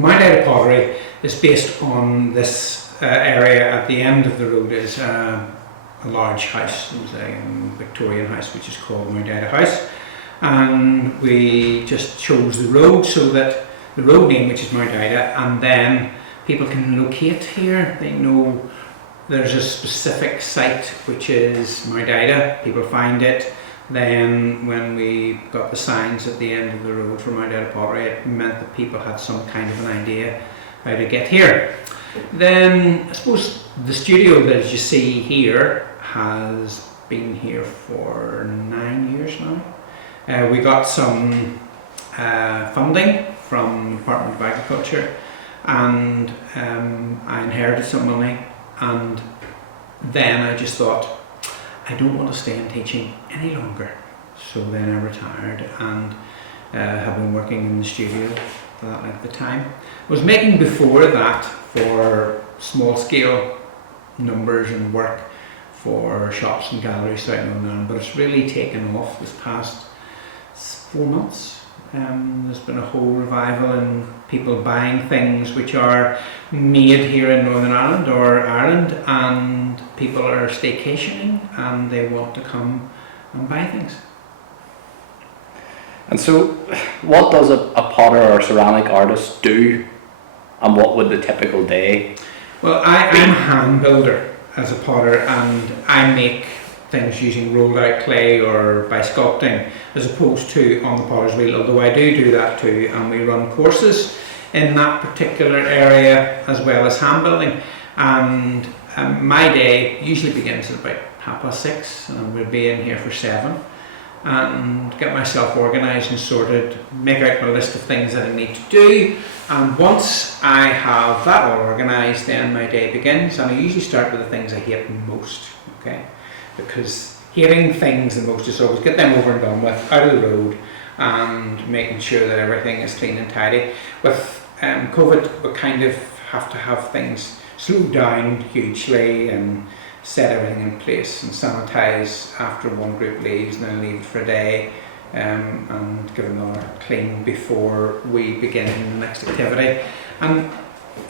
Mount Ida Pottery is based on this area at the end of the road is a large house, it was a Victorian house which is called Mount Ida House, and we just chose the road so that the road name, which is Mount Ida, and then people can locate here. They know there's a specific site which is Mount Ida, people find it. Then when we got the signs at the end of the road for Mount Ida Pottery, it meant that people had some kind of an idea how to get here. Then I suppose the studio that you see here has been here for 9 years now. We got some funding from the Department of Agriculture, and I inherited some money, and then I just thought I don't want to stay in teaching any longer. So then I retired and have been working in the studio for that length of time. I was making before that for small scale numbers and work for shops and galleries throughout Northern Ireland, but it's really taken off this past 4 months. There's been a whole revival in people buying things which are made here in Northern Ireland or Ireland, and people are staycationing and they want to come and buy things. And so, what does a potter or ceramic artist do, and what would the typical day? Well, I'm a hand builder as a potter, and I make things using rolled out clay or by sculpting, as opposed to on the potter's wheel, although I do that too, and we run courses in that particular area as well as hand building. And my day usually begins at about 6:30, and we'll be in here for 7, and get myself organised and sorted, make out my list of things that I need to do, and once I have that all organised, then my day begins, and I usually start with the things I hate most, okay? Because hating things the most is always get them over and done with, out of the road, and making sure that everything is clean and tidy. With COVID, we kind of have to have things slowed down hugely and set everything in place and sanitize after one group leaves, and then leave it for a day, and give another clean before we begin the next activity. And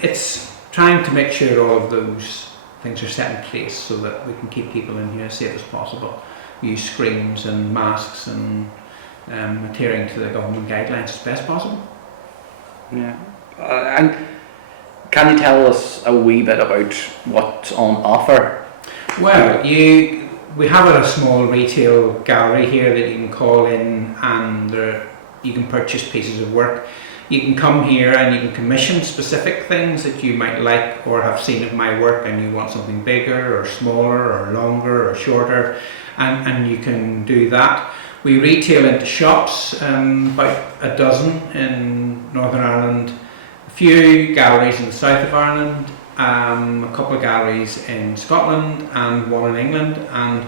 it's trying to make sure all of those things are set in place so that we can keep people in here as safe as possible. Use screens and masks and adhering to the government guidelines as best possible. Yeah. And can you tell us a wee bit about what's on offer? Well, we have a small retail gallery here that you can call in, and you can purchase pieces of work. You can come here and you can commission specific things that you might like or have seen of my work, and you want something bigger or smaller or longer or shorter, and you can do that. We retail into shops, about a dozen in Northern Ireland, a few galleries in the south of Ireland, a couple of galleries in Scotland and one in England, and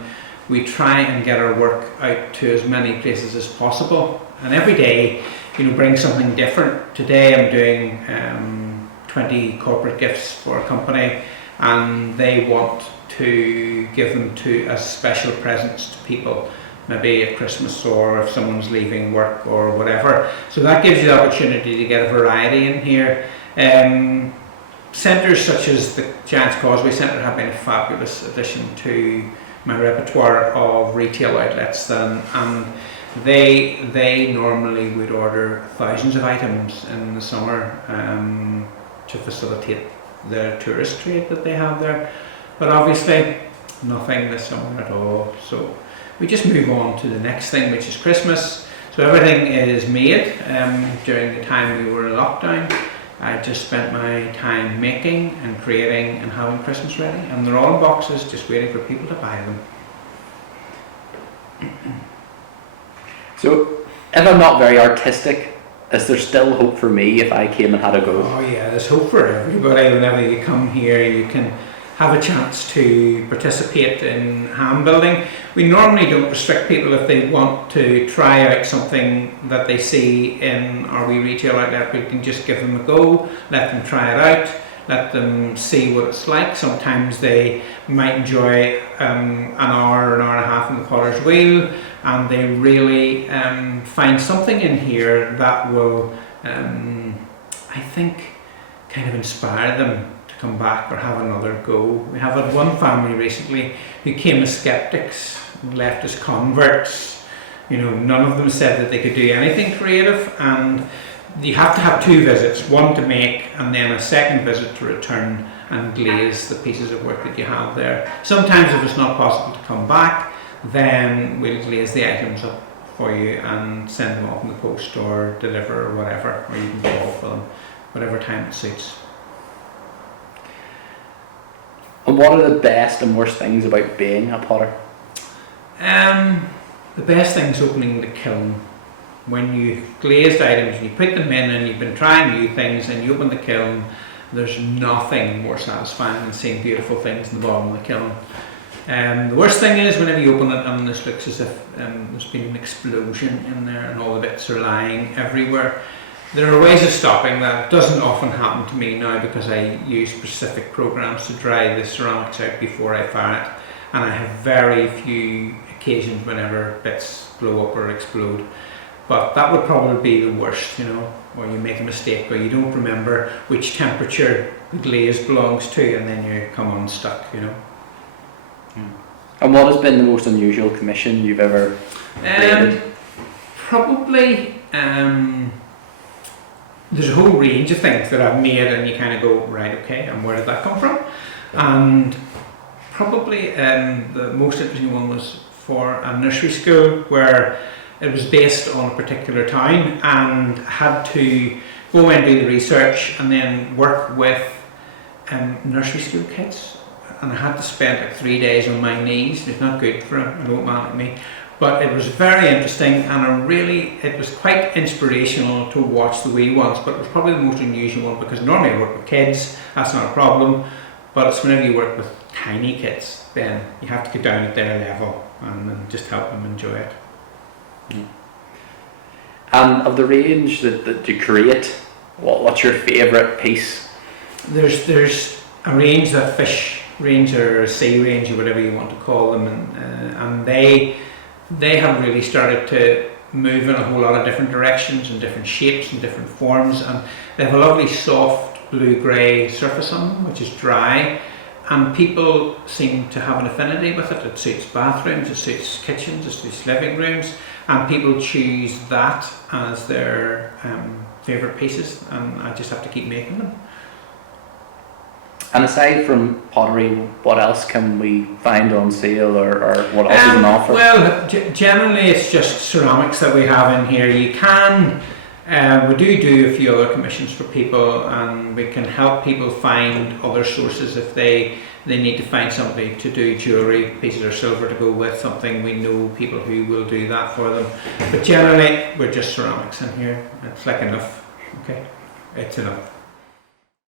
we try and get our work out to as many places as possible, and every day bring something different. Today I'm doing 20 corporate gifts for a company, and they want to give them as special presents to people, maybe at Christmas or if someone's leaving work or whatever. So that gives you the opportunity to get a variety in here. Centres such as the Giant's Causeway Centre have been a fabulous addition to my repertoire of retail outlets, and they normally would order thousands of items in the summer to facilitate the tourist trade that they have there, but obviously nothing this summer at all. So we just move on to the next thing, which is Christmas. So everything is made. During the time we were in lockdown, I just spent my time making and creating and having Christmas ready, and they're all in boxes just waiting for people to buy them. So, if I'm not very artistic, is there still hope for me if I came and had a go? Oh yeah, there's hope for everybody. Whenever you come here, you can have a chance to participate in hand building. We normally don't restrict people if they want to try out something that they see in our wee retail outlet. We can just give them a go, let them try it out, let them see what it's like. Sometimes they might enjoy an hour and a half in the potter's wheel, and they really find something in here that will I think, kind of inspire them to come back or have another go. We have had one family recently who came as skeptics and left as converts. You know, none of them said that they could do anything creative, and you have to have 2 visits, one to make and then a second visit to return and glaze the pieces of work that you have there. Sometimes if it's not possible to come back, then we'll glaze the items up for you and send them off in the post or deliver or whatever, or you can call for them, whatever time it suits. And what are the best and worst things about being a potter? The best thing is opening the kiln. When you glazed items and you put them in and you've been trying new things and you open the kiln, there's nothing more satisfying than seeing beautiful things in the bottom of the kiln. The worst thing is whenever you open it and this looks as if there's been an explosion in there and all the bits are lying everywhere. There are ways of stopping that. It doesn't often happen to me now because I use specific programs to dry the ceramics out before I fire it, and I have very few occasions whenever bits blow up or explode. But that would probably be the worst, you know, where you make a mistake or you don't remember which temperature the glaze belongs to and then you come unstuck, you know. And what has been the most unusual commission you've ever created? Probably, there's a whole range of things that I've made and you kind of go, right, okay, and where did that come from? And probably the most interesting one was for a nursery school where it was based on a particular town and had to go and do the research and then work with nursery school kids. And I had to spend like 3 days on my knees. It's not good for an old man like me. But it was very interesting and it was quite inspirational to watch the wee ones, but it was probably the most unusual one because normally I work with kids, that's not a problem. But it's whenever you work with tiny kids, then you have to get down at their level and just help them enjoy it. And of the range that you create, what's your favourite piece? There's a range, that fish range or sea range or whatever you want to call them, and they have really started to move in a whole lot of different directions and different shapes and different forms, and they have a lovely soft blue-grey surface on them which is dry, and people seem to have an affinity with it. It suits bathrooms, it suits kitchens, it suits living rooms, and people choose that as their favourite pieces, and I just have to keep making them. And aside from pottery, what else can we find on sale, or what else is on offer? Well, generally it's just ceramics that we have in here. You can, we do a few other commissions for people, and we can help people find other sources if they need to find somebody to do jewellery, pieces of silver to go with something. We know people who will do that for them. But generally we're just ceramics in here. It's like enough, okay? It's enough.